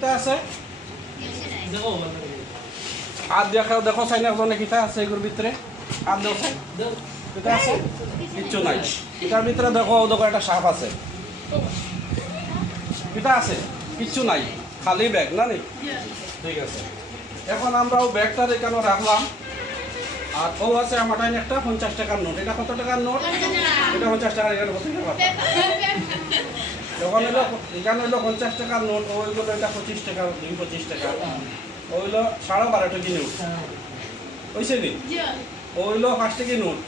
কিতা আছে আর দেখাও দেখো চাই না ওজনে কিতা আছে এগুলোর ভিতরে আর দাও চাই কিতা আছে কিচ্ছু নাই এটার ভিতরে দেখো দেখো একটা সাপ আছে কিতা আছে কিচ্ছু নাই খালি ব্যাগ না নি ঠিক আছে এখন আমরা ও ব্যাগটা এখানে রাখলাম আর ও আছে আমার একটা 50 টাকার নোট এটা কত টাকার নোট এটা 50 টাকার এখানে কত টাকা যখন এলো এখানে হলো 50 টাকার নোট ওইগুলো এটা 25 টাকা 25 টাকা ওইলো 12.5 টাকা নোট ওইসে নি ওইলো 5 টাকা নোট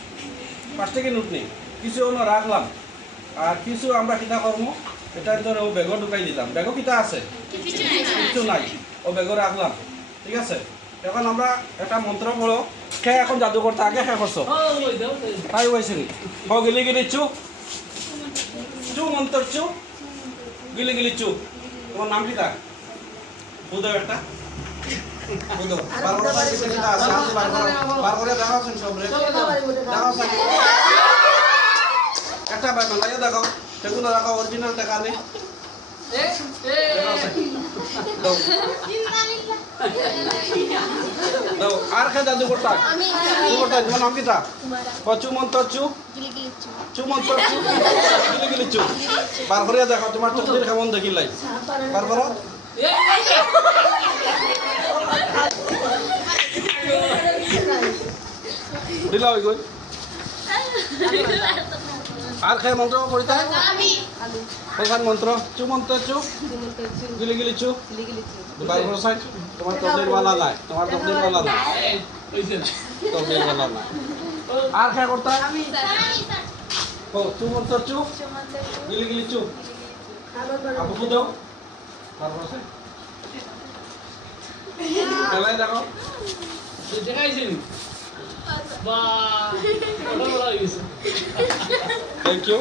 5 টাকা নোট নেই কিছু অন্য রাখলাম আর কিছু আমরা কিতা করবো এটা ধরে ও ব্যাগও ঢুকাই দিলাম ব্যাগও কিতা আছে কিছু নাই ও ব্যাগও রাখলাম ঠিক আছে এখন আমরা একটা মন্ত্র পড়ো কে এখন জাদু করতে আগে কে করছো তাই হয়েছে নি ও গিলি গিলি চু চু মন্ত্র চু গিলি গিলি চু তোমার নাম কি তা বুধ একটা বুধ বার করে কিছু কিতা আছে বার করে দেখাও শুন সব রে দেখাও সব একটা বার লাইয়া দেখাও সেগুলো রাখাও অরিজিনাল টাকা নেই দাও আর কে জাদু করতা তোমার নাম কি তা চু মন্ত্র চু চু মন্ত্র চু গিলি গিলি চু বার করে দেখো তোমার তকদির কেমন দেখিলাই বার করো দিলা ওই গই আর কে মন্ত্র করিতা কোন মন্ত্র চু মন্ত্র চু গিলি গিলি চু বার করো সাইড তোমার তকদির वाला নাই তোমার তকদির वाला নাই তকদির वाला নাই আর কে করতা ও চু মন্ত্র চু গিলি গিলি চু আবু কো দাও বার করো সাইড খেলাই দেখো দেখাইছেন বাহ বড় বড় হইছে থ্যাংক ইউ